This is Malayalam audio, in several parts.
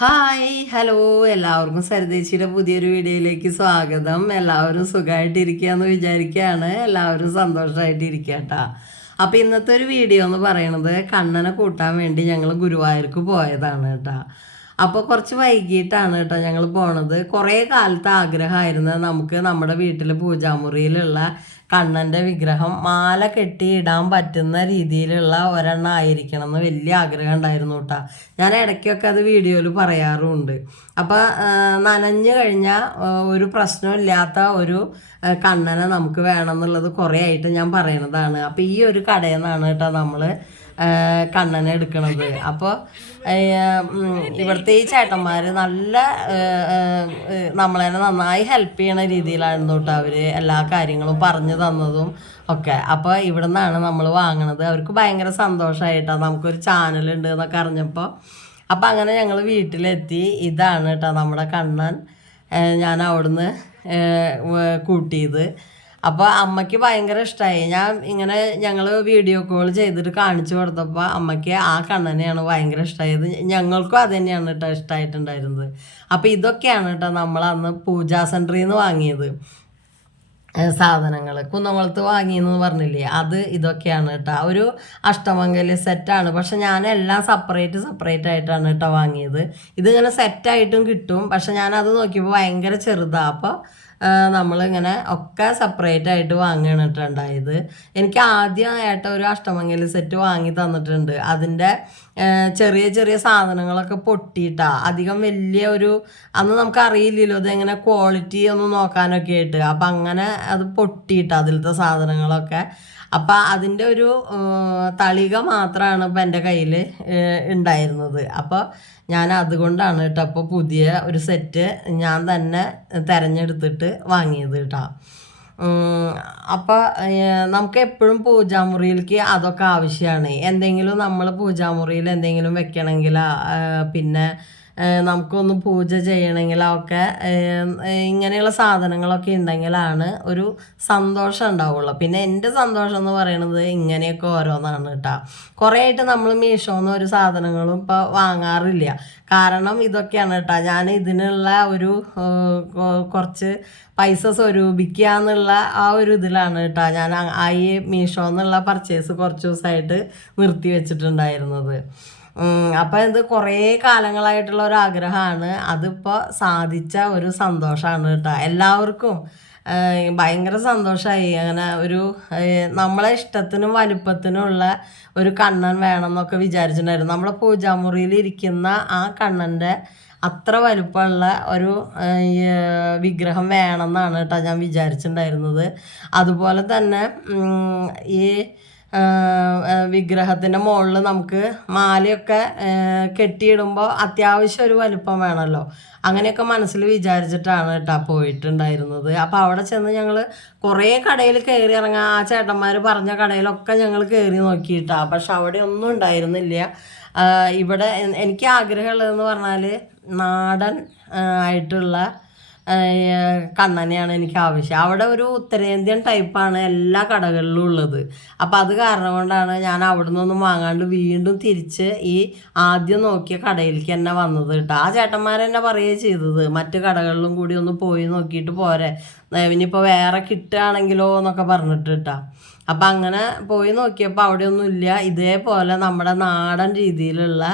ഹായ് ഹലോ എല്ലാവർക്കും സരിതേച്ചിയുടെ പുതിയൊരു വീഡിയോയിലേക്ക് സ്വാഗതം. എല്ലാവരും സുഖമായിട്ടിരിക്കുകയെന്ന് വിചാരിക്കുകയാണ്. എല്ലാവരും സന്തോഷമായിട്ടിരിക്കുക കേട്ടോ. അപ്പോൾ ഇന്നത്തെ ഒരു വീഡിയോ എന്ന് പറയണത് കണ്ണനെ കൂട്ടാൻ വേണ്ടി ഞങ്ങൾ ഗുരുവായൂർക്ക് പോയതാണ് കേട്ടോ. അപ്പോൾ കുറച്ച് വൈകിട്ടാണ് കേട്ടോ ഞങ്ങൾ പോണത്. കുറേ കാലത്തെ ആഗ്രഹമായിരുന്നു നമുക്ക് നമ്മുടെ വീട്ടിൽ പൂജാമുറിയിലുള്ള കണ്ണൻ്റെ വിഗ്രഹം മാല കെട്ടി ഇടാൻ പറ്റുന്ന രീതിയിലുള്ള ഒരെണ്ണം ആയിരിക്കണം എന്ന് വലിയ ആഗ്രഹം ഉണ്ടായിരുന്നു കേട്ടോ. ഞാൻ ഇടയ്ക്കൊക്കെ അത് വീഡിയോയിൽ പറയാറുമുണ്ട്. അപ്പോൾ നനഞ്ഞു കഴിഞ്ഞാൽ ഒരു പ്രശ്നമില്ലാത്ത ഒരു കണ്ണനെ നമുക്ക് വേണം എന്നുള്ളത് കുറേ ആയിട്ട് ഞാൻ പറയണതാണ്. അപ്പോൾ ഈ ഒരു കടയിൽ നിന്നാണ് കേട്ടോ നമ്മൾ കണ്ണനെ എടുക്കണത്. അപ്പോൾ ഇവിടുത്തെ ഈ ചേട്ടന്മാർ നല്ല നമ്മളെ നന്നായി ഹെൽപ്പ് ചെയ്യണ രീതിയിലായിരുന്നു കേട്ടോ അവർ എല്ലാ കാര്യങ്ങളും പറഞ്ഞു തന്നതും ഒക്കെ. അപ്പോൾ ഇവിടെ നിന്നാണ് നമ്മൾ വാങ്ങണത്. അവർക്ക് ഭയങ്കര സന്തോഷമായിട്ടാണ് നമുക്കൊരു ചാനലുണ്ട് എന്നൊക്കെ അറിഞ്ഞപ്പോൾ. അപ്പോൾ അങ്ങനെ ഞങ്ങൾ വീട്ടിലെത്തി. ഇതാണ് കേട്ടോ നമ്മുടെ കണ്ണൻ. ഞാൻ അവിടുന്ന് കൂട്ടിയത്. അപ്പോൾ അമ്മയ്ക്ക് ഭയങ്കര ഇഷ്ടമായി. ഞാൻ ഇങ്ങനെ ഞങ്ങൾ വീഡിയോ കോൾ ചെയ്തിട്ട് കാണിച്ചു കൊടുത്തപ്പോൾ അമ്മയ്ക്ക് ആ കണ്ണനെയാണ് ഭയങ്കര ഇഷ്ടമായത്. ഞങ്ങൾക്കും അത് തന്നെയാണ് കേട്ടോ ഇഷ്ടമായിട്ടുണ്ടായിരുന്നത്. അപ്പോൾ ഇതൊക്കെയാണ് കേട്ടോ നമ്മൾ അന്ന് പൂജാ സെൻറ്ററിൽ നിന്ന് വാങ്ങിയത് സാധനങ്ങൾ. കുന്നംകുളത്ത് വാങ്ങിയെന്ന് പറഞ്ഞില്ലേ, അത് ഇതൊക്കെയാണ് കേട്ടോ. ഒരു അഷ്ടമംഗല്യ സെറ്റാണ്. പക്ഷെ ഞാനെല്ലാം സെപ്പറേറ്റ് ആയിട്ടാണ് കേട്ടോ വാങ്ങിയത്. ഇതിങ്ങനെ സെറ്റായിട്ടും കിട്ടും. പക്ഷെ ഞാനത് നോക്കിയപ്പോൾ ഭയങ്കര ചെറുതാണ്. അപ്പോൾ നമ്മളിങ്ങനെ ഒക്കെ സെപ്പറേറ്റ് ആയിട്ട് വാങ്ങിയിട്ടുണ്ടായത്. എനിക്ക് ആദ്യമായിട്ട് ഒരു അഷ്ടമംഗല്യ സെറ്റ് വാങ്ങി തന്നിട്ടുണ്ട്. അതിൻ്റെ ചെറിയ ചെറിയ സാധനങ്ങളൊക്കെ പൊട്ടിയിട്ടാണ്. അധികം വലിയ ഒരു അന്ന് നമുക്ക് അറിയില്ലല്ലോ ഇതെങ്ങനെ ക്വാളിറ്റി ഒന്ന് നോക്കാനൊക്കെ ആയിട്ട്. അപ്പം അങ്ങനെ അത് പൊട്ടിയിട്ടാണ് അതിലത്തെ സാധനങ്ങളൊക്കെ. അപ്പം അതിൻ്റെ ഒരു തളിക മാത്രമാണ് ഇപ്പം എൻ്റെ കയ്യിൽ ഉണ്ടായിരുന്നത്. അപ്പോൾ ഞാൻ അതുകൊണ്ടാണ് കേട്ടോ അപ്പോൾ പുതിയ ഒരു സെറ്റ് ഞാൻ തന്നെ തിരഞ്ഞെടുത്തിട്ട് വാങ്ങിയത് കേട്ടോ. അപ്പോൾ നമുക്ക് എപ്പോഴും പൂജാമുറിയിലേക്ക് അതൊക്കെ ആവശ്യമാണ്. എന്തെങ്കിലും നമ്മൾ പൂജാമുറിയിൽ എന്തെങ്കിലും വെക്കണമെങ്കിൽ പിന്നെ നമുക്കൊന്ന് പൂജ ചെയ്യണമെങ്കിലൊക്കെ ഇങ്ങനെയുള്ള സാധനങ്ങളൊക്കെ ഉണ്ടെങ്കിലാണ് ഒരു സന്തോഷം ഉണ്ടാവുള്ളൂ. പിന്നെ എൻ്റെ സന്തോഷം എന്ന് പറയുന്നത് ഇങ്ങനെയൊക്കെ ഓരോന്നാണ് കേട്ടോ. കുറേ ആയിട്ട് നമ്മൾ മീഷോന്ന് ഒരു സാധനങ്ങളും ഇപ്പോൾ വാങ്ങാറില്ല. കാരണം ഇതൊക്കെയാണ് കേട്ടോ. ഞാൻ ഇതിനുള്ള ഒരു കുറച്ച് പൈസ സ്വരൂപിക്കുക എന്നുള്ള ആ ഒരു ഇതിലാണ് കേട്ടോ ഞാൻ ഈ മീഷോ എന്നുള്ള പർച്ചേസ് കുറച്ച് ദിവസമായിട്ട് നിർത്തി വെച്ചിട്ടുണ്ടായിരുന്നത്. അപ്പോൾ ഇത് കുറേ കാലങ്ങളായിട്ടുള്ള ഒരു ആഗ്രഹമാണ്. അതിപ്പോൾ സാധിച്ച ഒരു സന്തോഷമാണ് കേട്ടോ. എല്ലാവർക്കും ഭയങ്കര സന്തോഷമായി. അങ്ങനെ ഒരു നമ്മളെ ഇഷ്ടത്തിനും വലുപ്പത്തിനുമുള്ള ഒരു കണ്ണൻ വേണം എന്നൊക്കെ വിചാരിച്ചിട്ടുണ്ടായിരുന്നു. നമ്മുടെ പൂജാമുറിയിൽ ഇരിക്കുന്ന ആ കണ്ണൻ്റെ അത്ര വലുപ്പമുള്ള ഒരു വിഗ്രഹം വേണമെന്നാണ് കേട്ടോ ഞാൻ വിചാരിച്ചിട്ടുണ്ടായിരുന്നത്. അതുപോലെ തന്നെ ഈ വിഗ്രഹത്തിൻ്റെ മുകളിൽ നമുക്ക് മാലയൊക്കെ കെട്ടിയിടുമ്പോൾ അത്യാവശ്യം ഒരു വലുപ്പം വേണമല്ലോ. അങ്ങനെയൊക്കെ മനസ്സിൽ വിചാരിച്ചിട്ടാണ് കേട്ടോ പോയിട്ടുണ്ടായിരുന്നത്. അപ്പോൾ അവിടെ ചെന്ന് ഞങ്ങൾ കുറേ കടയിൽ കയറി ഇറങ്ങാൻ ആ ചേട്ടന്മാർ പറഞ്ഞ കടയിലൊക്കെ ഞങ്ങൾ കയറി നോക്കിയിട്ടാണ്. പക്ഷെ അവിടെ ഒന്നും ഉണ്ടായിരുന്നില്ല. ഇവിടെ എനിക്ക് ആഗ്രഹമുള്ളതെന്ന് പറഞ്ഞാൽ നാടൻ ആയിട്ടുള്ള കണ്ണനെയാണ് എനിക്ക് ആവശ്യം. അവിടെ ഒരു ഉത്തരേന്ത്യൻ ടൈപ്പാണ് എല്ലാ കടകളിലും ഉള്ളത്. അപ്പോൾ അത് കാരണം കൊണ്ടാണ് ഞാൻ അവിടെ നിന്നൊന്നും വാങ്ങാണ്ട് വീണ്ടും തിരിച്ച് ഈ ആദ്യം നോക്കിയ കടയിലേക്ക് തന്നെ വന്നത് കേട്ടോ. ആ ചേട്ടന്മാരെന്നെ പറയുകയും ചെയ്തത് മറ്റു കടകളിലും കൂടി ഒന്ന് പോയി നോക്കിയിട്ട് പോരെ, ഇനിയിപ്പോൾ വേറെ കിട്ടുകയാണെങ്കിലോ എന്നൊക്കെ പറഞ്ഞിട്ട് കേട്ടോ. അപ്പം അങ്ങനെ പോയി നോക്കിയപ്പോൾ അവിടെയൊന്നും ഇല്ല. ഇതേപോലെ നമ്മുടെ നാടൻ രീതിയിലുള്ള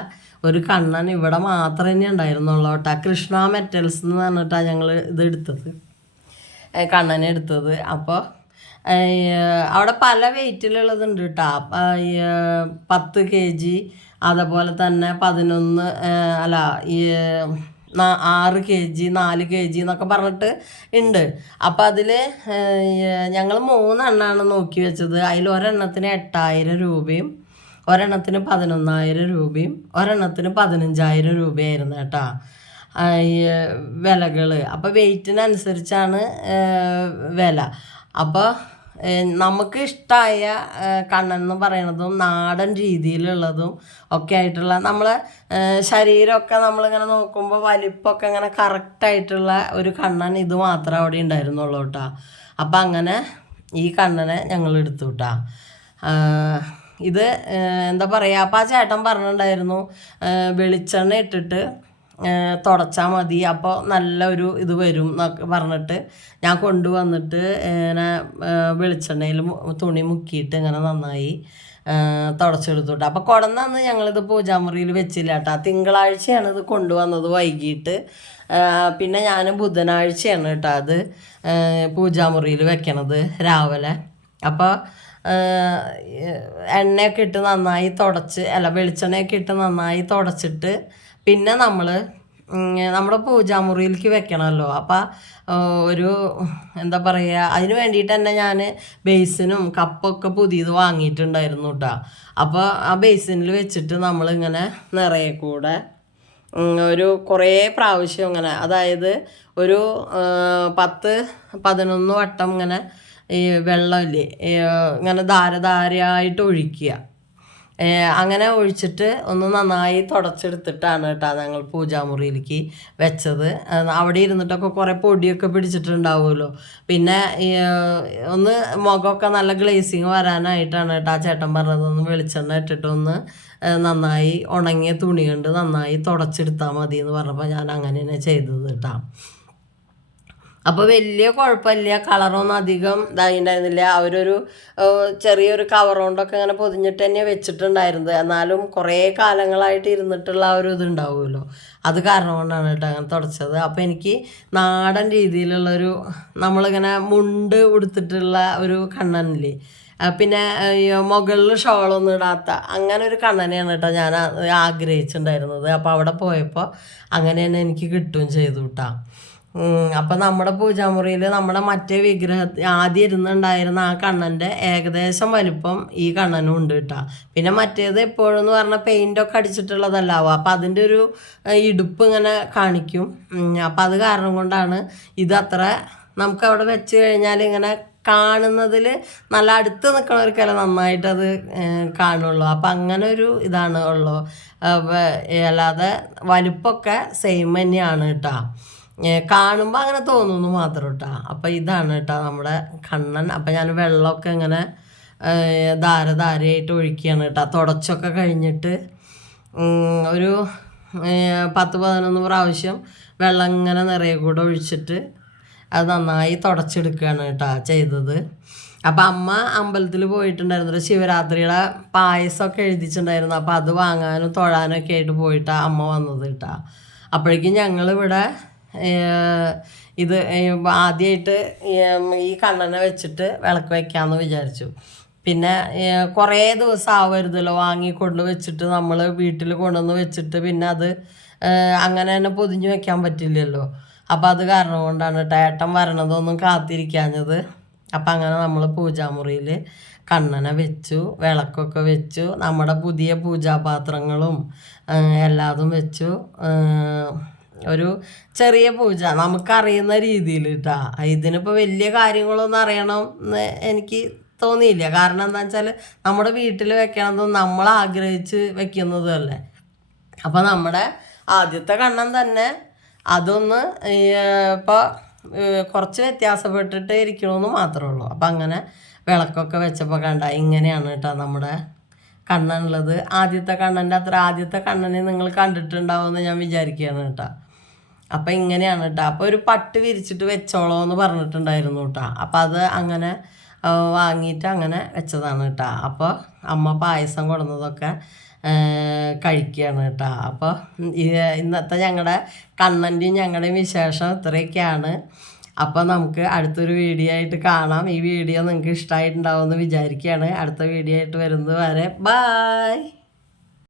ഒരു കണ്ണൻ ഇവിടെ മാത്രമേ തന്നെ ഉണ്ടായിരുന്നുള്ളൂ കേട്ടോ. കൃഷ്ണ മെറ്റൽസ് എന്ന് പറഞ്ഞിട്ടാണ് ഞങ്ങൾ ഇത് എടുത്തത്, കണ്ണനെ എടുത്തത്. അപ്പോൾ അവിടെ പല വെയിറ്റിലുള്ളതുണ്ട് കേട്ടോ. 10 kg, അതുപോലെ തന്നെ 11 അല്ല 6 kg 4 kg എന്നൊക്കെ പറഞ്ഞിട്ട് ഉണ്ട്. അപ്പോൾ അതിൽ ഞങ്ങൾ 3 എണ്ണമാണ് നോക്കി വെച്ചത്. അതിൽ ഒരെണ്ണത്തിന് 8000 രൂപയും ഒരെണ്ണത്തിന് 11,000 രൂപയും ഒരെണ്ണത്തിന് 15,000 രൂപയായിരുന്നു കേട്ടോ വിലകൾ. അപ്പോൾ വെയിറ്റിനനുസരിച്ചാണ് വില. അപ്പോൾ നമുക്ക് ഇഷ്ടമായ കണ്ണൻ എന്ന് പറയണതും നാടൻ രീതിയിലുള്ളതും ഒക്കെ ആയിട്ടുള്ള നമ്മളെ ശരീരമൊക്കെ നമ്മളിങ്ങനെ നോക്കുമ്പോൾ വലിപ്പമൊക്കെ ഇങ്ങനെ കറക്റ്റായിട്ടുള്ള ഒരു കണ്ണൻ ഇത് മാത്രമേ അവിടെ ഉണ്ടായിരുന്നുള്ളൂ കേട്ടോ. അപ്പം അങ്ങനെ ഈ കണ്ണനെ ഞങ്ങൾ എടുത്തു കേട്ടോ. ഇത് എന്താ പറയുക, അപ്പം ആ ചേട്ടൻ പറഞ്ഞിട്ടുണ്ടായിരുന്നു വെളിച്ചെണ്ണ ഇട്ടിട്ട് തുടച്ചാൽ മതി, അപ്പോൾ നല്ലൊരു ഇത് വരും എന്നൊക്കെ പറഞ്ഞിട്ട് ഞാൻ കൊണ്ടുവന്നിട്ട് ഇങ്ങനെ വെളിച്ചെണ്ണയിൽ തുണി മുക്കിയിട്ട് ഇങ്ങനെ നന്നായി തുടച്ചെടുത്തുട്ടോ. അപ്പോൾ കൊടന്നന്ന് ഞങ്ങളിത് പൂജാമുറിയിൽ വെച്ചില്ല കേട്ടോ. തിങ്കളാഴ്ചയാണ് ഇത് കൊണ്ടുവന്നത് വൈകിട്ട്. പിന്നെ ഞാൻ ബുധനാഴ്ചയാണ് കേട്ടോ അത് പൂജാമുറിയിൽ വെക്കണത് രാവിലെ. അപ്പോൾ എണ്ണയൊക്കെ ഇട്ട് നന്നായി തുടച്ച്, വെളിച്ചെണ്ണയൊക്കെ ഇട്ട് നന്നായി തുടച്ചിട്ട് പിന്നെ നമ്മൾ നമ്മുടെ പൂജാമുറിയിലേക്ക് വെക്കണമല്ലോ. അപ്പം ഒരു എന്താ പറയുക, അതിന് വേണ്ടിയിട്ട് തന്നെ ഞാൻ ബേസിനും കപ്പൊക്കെ പുതിയത് വാങ്ങിയിട്ടുണ്ടായിരുന്നു കേട്ടോ. അപ്പോൾ ആ ബേസിനിൽ വെച്ചിട്ട് നമ്മളിങ്ങനെ നിറയെ കൂടെ കുറേ പ്രാവശ്യം ഇങ്ങനെ, അതായത് ഒരു 10-11 വട്ടം ഇങ്ങനെ ഈ വെള്ളമില്ലേ ഇങ്ങനെ ധാരധാരയായിട്ട് ഒഴിക്കുക. അങ്ങനെ ഒഴിച്ചിട്ട് ഒന്ന് നന്നായി തുടച്ചെടുത്തിട്ടാണ് കേട്ടോ ഞങ്ങൾ പൂജാമുറിയിലേക്ക് വെച്ചത്. അവിടെ ഇരുന്നിട്ടൊക്കെ കുറേ പൊടിയൊക്കെ പിടിച്ചിട്ടുണ്ടാവുമല്ലോ. പിന്നെ ഒന്ന് മുഖമൊക്കെ നല്ല ഗ്ലേസിങ് വരാനായിട്ടാണ് കേട്ടോ ആ ചേട്ടൻ പറഞ്ഞത്, ഒന്ന് വെളിച്ചെണ്ണ ഇട്ടിട്ടൊന്ന് നന്നായി ഉണങ്ങിയ തുണി കൊണ്ട് നന്നായി തുടച്ചെടുത്താൽ മതി എന്ന് പറഞ്ഞപ്പോൾ ഞാൻ അങ്ങനെ തന്നെ ചെയ്തത് കേട്ടോ. അപ്പോൾ വലിയ കുഴപ്പമില്ല, കളറൊന്നും അധികം ഇതായിട്ടുണ്ടായിരുന്നില്ല. അവരൊരു ചെറിയൊരു കവർ കൊണ്ടൊക്കെ ഇങ്ങനെ പൊതിഞ്ഞിട്ട് തന്നെ വെച്ചിട്ടുണ്ടായിരുന്നത്. എന്നാലും കുറേ കാലങ്ങളായിട്ട് ഇരുന്നിട്ടുള്ള ആ ഒരു ഇതുണ്ടാവുമല്ലോ, അത് കാരണം കൊണ്ടാണ് കേട്ടോ അങ്ങനെ തുടച്ചത്. അപ്പോൾ എനിക്ക് നാടൻ രീതിയിലുള്ളൊരു നമ്മളിങ്ങനെ മുണ്ട് ഉടുത്തിട്ടുള്ള ഒരു കണ്ണനില്ലേ, പിന്നെ മുകളിൽ ഷോളൊന്നും ഇടാത്ത അങ്ങനെ ഒരു കണ്ണനെയാണ് കേട്ടോ ഞാൻ ആഗ്രഹിച്ചിട്ടുണ്ടായിരുന്നത്. അപ്പോൾ അവിടെ പോയപ്പോൾ അങ്ങനെ തന്നെ എനിക്ക് കിട്ടുകയും ചെയ്തു കേട്ടോ. അപ്പം നമ്മുടെ പൂജാമുറിയിൽ നമ്മുടെ മറ്റേ ആദ്യം ഇരുന്നുണ്ടായിരുന്ന ആ കണ്ണൻ്റെ ഏകദേശം വലിപ്പം ഈ കണ്ണനും ഉണ്ട് കേട്ടോ. പിന്നെ മറ്റേത് എപ്പോഴെന്ന് പറഞ്ഞാൽ പെയിൻ്റൊക്കെ അടിച്ചിട്ടുള്ളതല്ലാവും, അപ്പം അതിൻ്റെ ഒരു ഇടുപ്പ് ഇങ്ങനെ കാണിക്കും. അപ്പം അത് കാരണം കൊണ്ടാണ് ഇത് നമുക്കവിടെ വെച്ച് കഴിഞ്ഞാൽ ഇങ്ങനെ കാണുന്നതിൽ നല്ല അടുത്ത് നിൽക്കണവർക്കല്ല നന്നായിട്ടത് കാണുള്ളൂ. അപ്പം അങ്ങനെ ഒരു ഇതാണ് ഉള്ളൂ, അല്ലാതെ വലിപ്പമൊക്കെ സെയിം തന്നെയാണ് കേട്ടോ. കാണുമ്പോൾ അങ്ങനെ തോന്നുന്നു മാത്രം കേട്ടോ. അപ്പം ഇതാണ് കേട്ടോ നമ്മുടെ കണ്ണൻ. അപ്പം ഞാൻ വെള്ളമൊക്കെ ഇങ്ങനെ ധാരധാരയായിട്ട് ഒഴിക്കുകയാണ് കേട്ടോ. തുടച്ചൊക്കെ കഴിഞ്ഞിട്ട് ഒരു 10-11 പ്രാവശ്യം വെള്ളം ഇങ്ങനെ നിറയെ കൂടെ ഒഴിച്ചിട്ട് അത് നന്നായി തുടച്ചെടുക്കുകയാണ് കേട്ടോ ചെയ്തത്. അപ്പം അമ്മ അമ്പലത്തിൽ പോയിട്ടുണ്ടായിരുന്നു, ശിവരാത്രിയുടെ പായസമൊക്കെ എഴുതിച്ചിട്ടുണ്ടായിരുന്നു. അപ്പം അത് വാങ്ങാനും തൊഴാനും ഒക്കെ ആയിട്ട് പോയിട്ടാണ് അമ്മ വന്നത് കേട്ടോ. അപ്പോഴേക്കും ഞങ്ങളിവിടെ ഇത് ആദ്യമായിട്ട് ഈ കണ്ണനെ വെച്ചിട്ട് വിളക്ക് വയ്ക്കാമെന്ന് വിചാരിച്ചു. പിന്നെ കുറേ ദിവസം ആവരുതല്ലോ വാങ്ങിക്കൊണ്ട് വെച്ചിട്ട് നമ്മൾ വീട്ടിൽ കൊണ്ടുവന്ന് വെച്ചിട്ട് പിന്നെ അത് അങ്ങനെ തന്നെ പൊതിഞ്ഞ് വെക്കാൻ പറ്റില്ലല്ലോ. അപ്പം അത് കാരണം കൊണ്ടാണ് ഏട്ടൻ വരണതൊന്നും കാത്തിരിക്കാഞ്ഞത്. അപ്പം അങ്ങനെ നമ്മൾ പൂജാമുറിയിൽ കണ്ണനെ വെച്ചു, വിളക്കൊക്കെ വെച്ചു, നമ്മുടെ പുതിയ പൂജാപാത്രങ്ങളും എല്ലാതും വെച്ചു. ഒരു ചെറിയ പൂജ നമുക്കറിയുന്ന രീതിയിൽ കേട്ടോ. ഇതിനിപ്പോൾ വലിയ കാര്യങ്ങളൊന്നും അറിയണം എന്ന് എനിക്ക് തോന്നിയില്ല. കാരണം എന്താണെന്ന് വെച്ചാൽ നമ്മുടെ വീട്ടിൽ വെക്കണതും നമ്മൾ ആഗ്രഹിച്ച് വെക്കുന്നതും അല്ലേ. അപ്പോൾ നമ്മുടെ ആദ്യത്തെ കണ്ണൻ തന്നെ അതൊന്ന് ഇപ്പോൾ കുറച്ച് വ്യത്യാസപ്പെട്ടിട്ട് ഇരിക്കണമെന്ന് മാത്രമേ ഉള്ളൂ. അപ്പം അങ്ങനെ വിളക്കൊക്കെ വെച്ചപ്പോൾ കണ്ട ഇങ്ങനെയാണ് കേട്ടോ നമ്മുടെ കണ്ണനുള്ളത്. ആദ്യത്തെ കണ്ണനെ നിങ്ങൾ കണ്ടിട്ടുണ്ടാവുമെന്ന് ഞാൻ വിചാരിക്കുകയാണ് കേട്ടോ. അപ്പം ഇങ്ങനെയാണ് കേട്ടോ. അപ്പോൾ ഒരു പട്ട് വിരിച്ചിട്ട് വെച്ചോളോ എന്ന് പറഞ്ഞിട്ടുണ്ടായിരുന്നു കേട്ടോ. അപ്പം അത് അങ്ങനെ വാങ്ങിയിട്ട് അങ്ങനെ വെച്ചതാണ് കേട്ടോ. അപ്പോൾ അമ്മ പായസം കൊടുന്നതൊക്കെ കഴിക്കുകയാണ് കേട്ടോ. അപ്പോൾ ഇന്നത്തെ ഞങ്ങളുടെ കണ്ണൻ്റെയും ഞങ്ങളുടെയും വിശേഷം ഇത്രയൊക്കെയാണ്. അപ്പോൾ നമുക്ക് അടുത്തൊരു വീഡിയോ ആയിട്ട് കാണാം. ഈ വീഡിയോ നിങ്ങൾക്ക് ഇഷ്ടമായിട്ടുണ്ടാവുമെന്ന് വിചാരിക്കുകയാണ്. അടുത്ത വീഡിയോ ആയിട്ട് വരുന്നത് വരെ ബായ്.